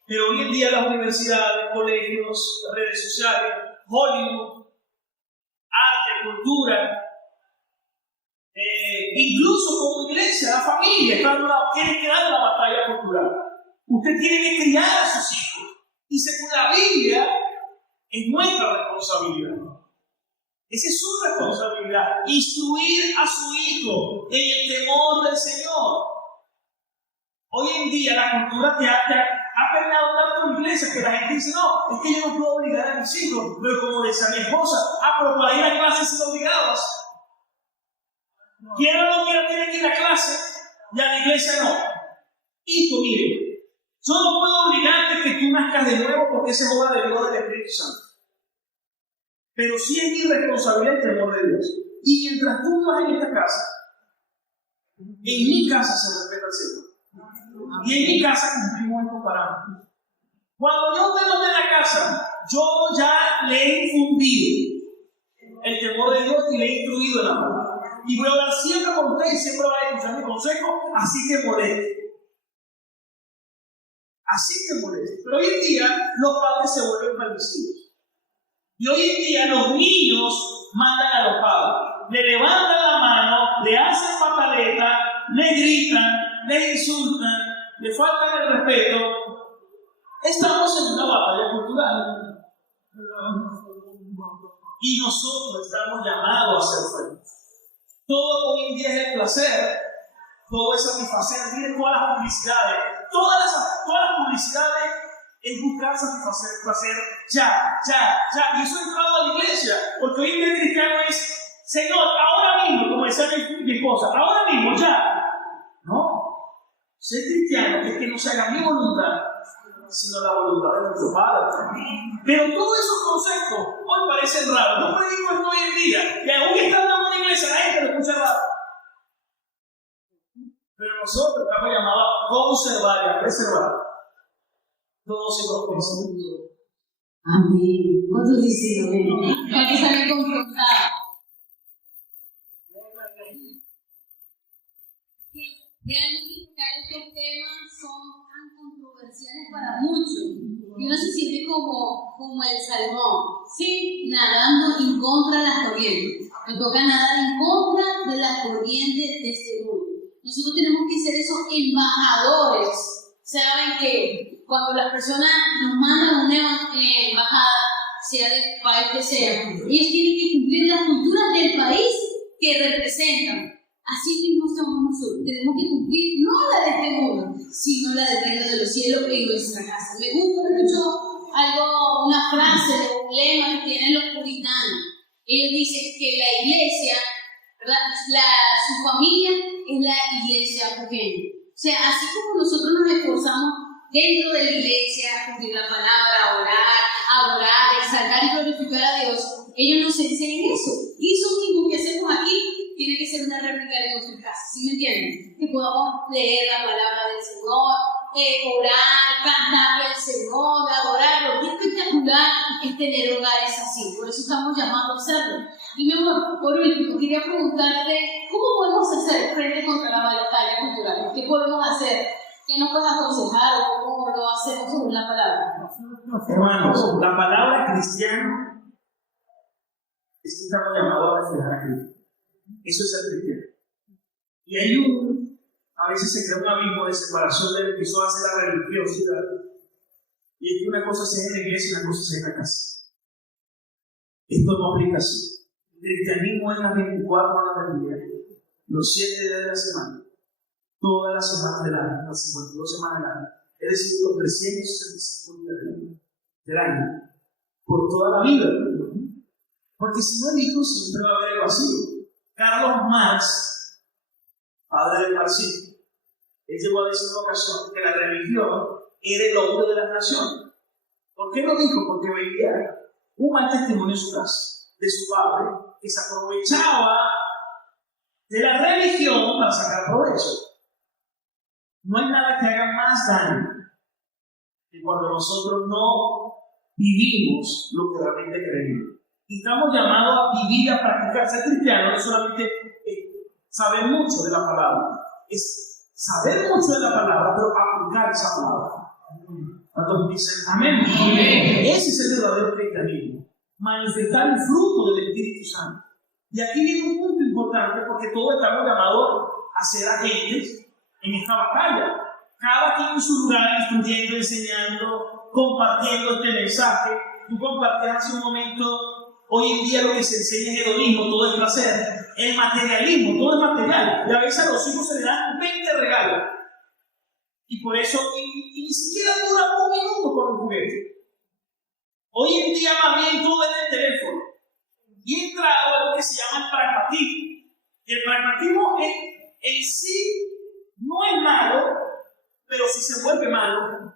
Pero hoy en día las universidades, colegios, redes sociales, Hollywood, arte, cultura, incluso como iglesia, la familia, tiene que dar la batalla cultural. Usted tiene que criar a sus hijos. Y según la Biblia, es nuestra responsabilidad. Esa es su responsabilidad. Instruir a su hijo en el temor del Señor. Hoy en día la cultura ha permeado tanto en la iglesia que la gente dice, no, es que yo no puedo obligar a mis hijos. Pero como decía mi esposa, pero para ir a clase son obligados. Quiera o no quiera, tiene que ir a clase y a la iglesia no. Hijo, mire, yo no puedo obligarte que tú nazcas de nuevo porque esa es obra de Dios del Espíritu Santo. Pero sí es mi responsabilidad el temor de Dios. Y mientras tú vas en esta casa, en mi casa se respeta el Señor. Y en mi casa cumplimos estos parámetros. Cuando yo tengo en la casa, yo ya le he infundido el temor de Dios y le he instruido el amor. Y voy a hablar siempre con usted y siempre va a escuchar mi consejo, así que moleste. Así que moleste. Pero hoy en día los padres se vuelven permisivos. Y hoy en día los niños mandan a los padres. Le levantan la mano, le hacen pataleta, le gritan, le insultan, le faltan el respeto. Estamos en una batalla cultural. Y nosotros estamos llamados a ser fuertes. Todo hoy en día es el placer, todo es satisfacer. Miren todas las publicidades. Todas las publicidades es buscar satisfacer el placer ya. Y eso ha entrado a la iglesia. Porque hoy en día el cristiano es, Señor, ahora mismo, como decía mi esposa, ahora mismo, ya. No. Ser cristiano es que no se haga mi voluntad, sino la voluntad de nuestro Padre. Pero todos esos conceptos hoy parecen raros. No predico esto hoy en día. Y aún estando en una iglesia, la gente lo escucha raro. Pero nosotros estamos llamados a conservar y a preservar todos esos conceptos. Amén. ¿Cuántos dicen amén? ¿Cuántos están confrontados? Realmente estos temas son tan controversiales para muchos y uno se siente como el Salmón, ¿sí? Nadando en contra de las corrientes. Nos toca nadar en contra de las corrientes de este mundo. Nosotros tenemos que ser esos embajadores. Saben que cuando las personas nos mandan una embajada, sea del país que sea, ellos tienen que cumplir las culturas del país que representan. Así mismo somos nosotros. Tenemos que cumplir no la de este mundo, sino la del reino de los cielos en nuestra casa. Me gusta mucho una frase o un lema que tienen los puritanos. Ellos dicen que la iglesia, ¿verdad? Su familia es la iglesia pequeña. O sea, así como nosotros nos esforzamos dentro de la iglesia a cumplir la palabra, a orar, exaltar y glorificar a Dios, ellos nos enseñan eso. Y eso mismo que hacemos aquí tiene que ser una réplica de nuestra casa. ¿Sí me entienden? Que podamos leer la palabra del Señor, orar, cantarle al Señor, adorarlo. Qué espectacular es tener hogares así. Por eso estamos llamados a hacerlo. Y mi amor, por último, quería preguntarte, ¿cómo podemos hacer frente contra la batalla cultural? ¿Qué podemos hacer? ¿Qué nos puedes aconsejar o cómo lo hacemos según la palabra? Hermanos, la palabra cristiano es que estamos llamados a reflejar a Cristo. Eso es el cristiano. Y a veces se crea un abismo de separación de lo que eso hace la religiosidad. Y es que una cosa se hace en la iglesia y una cosa se hace en la casa. Esto no aplica así. El cristianismo es las 24 horas del día, los 7 días de la semana, todas las semanas del año, las 52 semanas del año, es decir, los 365 días del año, por toda la vida. Porque si no el hijo siempre va a haber el vacío. Carlos Marx, padre del marxismo, él llegó a decir en una ocasión que la religión era el hombre de las naciones. ¿Por qué lo dijo? Porque veía un mal testimonio en su casa, de su padre, que se aprovechaba de la religión para sacar provecho. No hay nada que haga más daño que cuando nosotros no vivimos lo que realmente creemos. Y estamos llamados a vivir, a practicar. Ser cristiano no es solamente saber mucho de la palabra, es saber mucho de la palabra, pero aplicar esa palabra. Cuando dicen amén. Ese es el verdadero cristianismo. Manifestar el fruto del Espíritu Santo. Y aquí viene un punto importante porque todos estamos llamados a ser agentes en esta batalla. Cada quien en su lugar, instruyendo, enseñando, compartiendo este mensaje. Tú compartías hace un momento, hoy en día lo que se enseña es hedonismo, todo es placer. El materialismo, todo es material. Y a veces a los hijos se les dan 20 regalos. Y por eso, y ni siquiera dura un minuto con un juguete. Hoy en día más bien todo es el teléfono. Y he entrado a lo que se llama el pragmatismo. Y el pragmatismo en sí no es malo, pero sí se vuelve malo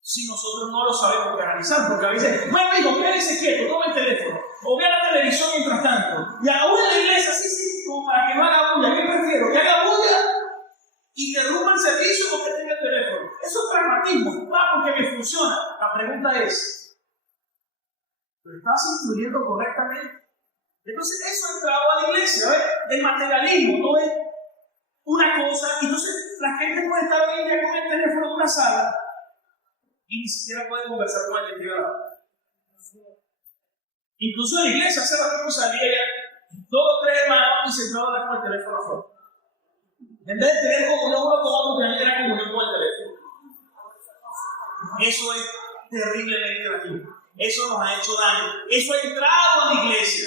si nosotros no lo sabemos organizar. Porque a veces, bueno, hijo, quédese quieto, toma el teléfono, o vea la televisión mientras tanto. Y aún en la iglesia, sí, como para que no haga bulla. ¿Qué prefiero? ¿Que haga bulla y interrumpa el servicio o que tenga el teléfono? Eso es pragmatismo, porque me funciona. La pregunta es, ¿lo estás instruyendo correctamente? Entonces eso ha entrado a la iglesia, ¿ves? El materialismo, todo es una cosa. Entonces la gente puede estar hoy en día con el teléfono en una sala y ni siquiera puede conversar con el privado. Incluso en la iglesia, hace rato que salía 2 o 3 hermanos y se entraban con el teléfono afuera. En vez de tener comunión uno con otro, también era comunión con el teléfono. Eso es terriblemente dañino. Eso nos ha hecho daño. Eso ha entrado a la iglesia.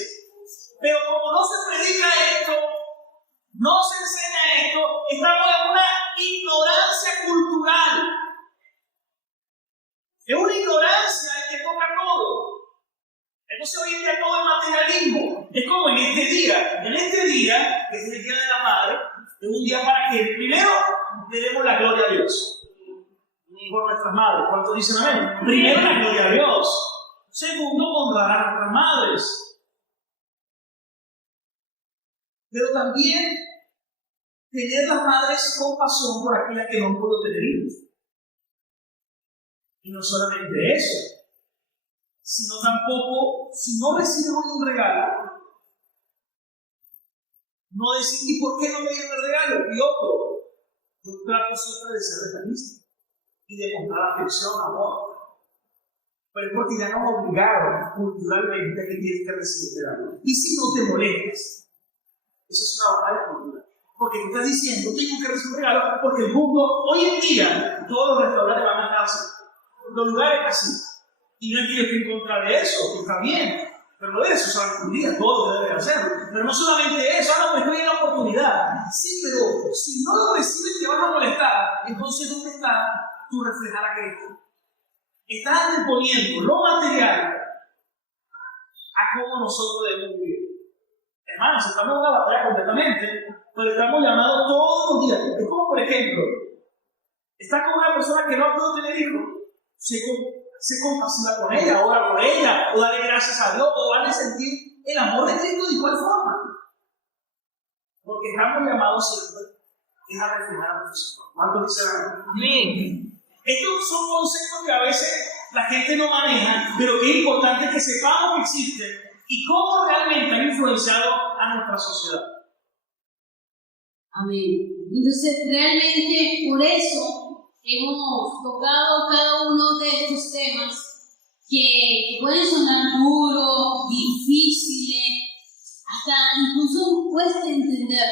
Pero como no se predica esto, no se enseña esto, estamos en una ignorancia cultural. Es una ignorancia que toca todo. Entonces hoy en día todo es materialismo. Es como en este día, que es el Día de la Madre, es un día para que primero le demos la gloria a Dios. Por nuestras madres. ¿Cuántos dicen amén? Primero la gloria a Dios. Segundo, honrar a nuestras madres. Pero también tener las madres compasión por aquellas que no pudo tener hijos. Y no solamente eso, sino tampoco, si no reciben un regalo, no decir, ¿y por qué no me dieron el regalo? Y otro, yo trato siempre de ser detallista y de mostrar afección, amor. Pero es porque ya nos obligaron culturalmente a que tienes que recibir regalo. Y si no te molestas, eso es una batalla cultural. Porque tú estás diciendo, tengo que recibir un regalo, porque el mundo, hoy en día, todos los restaurantes van a darse, los lugares así. Y no es que yo esté en contra de eso, que está bien. Pero no es eso, un día todo debe hacerlo. Pero no solamente eso, pues estoy en la oportunidad. Sí, pero si no lo recibes te vas a molestar. Entonces entonces ¿dónde está tu reflejar a Cristo? Estás anteponiendo lo material a cómo nosotros debemos vivir. Hermanos, estamos en una batalla completamente, pero estamos llamados todos los días. Es como, por ejemplo, estás con una persona que no pudo tener hijos, sé compasiva con ella, ora por ella, o dale gracias a Dios, o dale sentir el amor de Cristo de igual forma. Porque estamos llamados siempre a reflejar a Jesús. ¿Cuántos dicen amén? Estos son conceptos que a veces la gente no maneja, pero que es importante que sepamos que existen y cómo realmente han influenciado a nuestra sociedad. Amén. Entonces, realmente por eso hemos tocado cada uno de estos temas que pueden sonar duros, difíciles, hasta incluso cuesta entender,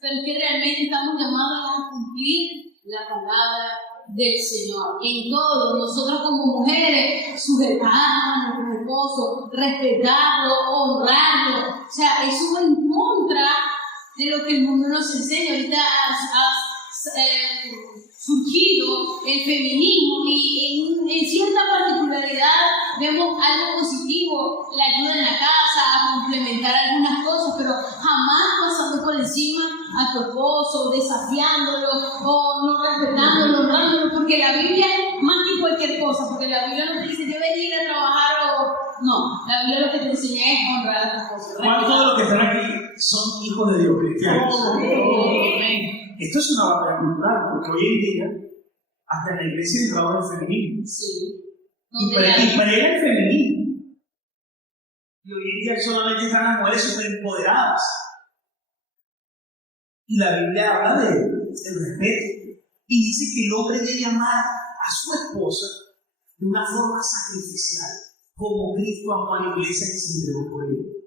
pero es que realmente estamos llamados a cumplir la palabra del Señor. En todo, nosotros como mujeres, sujetarnos a nuestro esposo, respetarlo, honrarlo. O sea, eso va en contra de lo que el mundo nos enseña. Ahorita ha surgido el feminismo y en cierta particularidad vemos algo positivo, la ayuda en la casa, a complementar algunas cosas, pero jamás pasando por encima a tu esposo, desafiándolo o no respetándolo, honrándolo, porque la Biblia, más que cualquier cosa, porque la Biblia no te dice debes ir a trabajar o no, la Biblia lo que te enseña es honrar a tu esposo. ¿Cuántos de los que están aquí son hijos de Dios cristianos? Esto es una batalla cultural, porque hoy en día hasta en la iglesia entraba el feminismo. Sí. Y prega el feminismo. Y hoy en día solamente están las mujeres superempoderadas. Y la Biblia habla del respeto. Y dice que el hombre debe amar a su esposa de una forma sacrificial, como Cristo amó a la iglesia que se entregó por ella.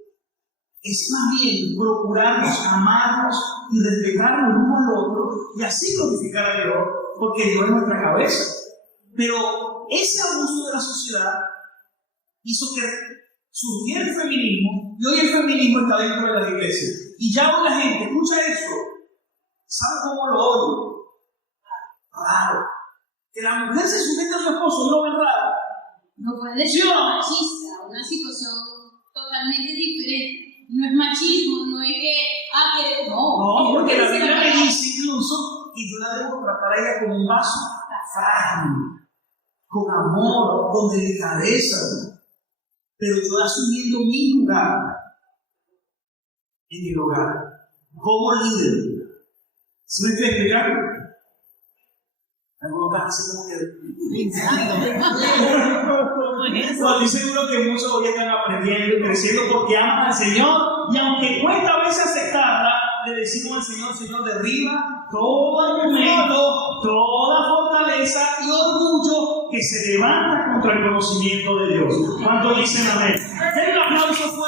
Es más bien procurarnos, amarnos y respetarnos uno al otro y así glorificar a Dios, porque Dios es nuestra cabeza. Pero ese abuso de la sociedad hizo que surgiera el feminismo y hoy el feminismo está dentro de las iglesias. Y ya hoy la gente escucha eso, ¿sabe cómo lo oye? Raro. Que la mujer se sujeta a su esposo, ¿no es raro? No puede ser machista, una situación totalmente diferente. No es machismo, no es que, no, porque la Biblia me dice incluso, y yo la debo tratar a ella como un vaso frágil, con amor, con delicadeza, pero yo asumiendo mi lugar en el hogar, como líder. ¿Sí me estoy explicando? Algunos están así como que... No, estoy seguro que muchos hoy están aprendiendo y creciendo porque aman al Señor y aunque cuesta a veces aceptarla, le decimos al Señor, Señor, derriba todo argumento, toda fortaleza y orgullo que se levanta contra el conocimiento de Dios. ¿Cuántos dicen amén? Den un aplauso fuerte.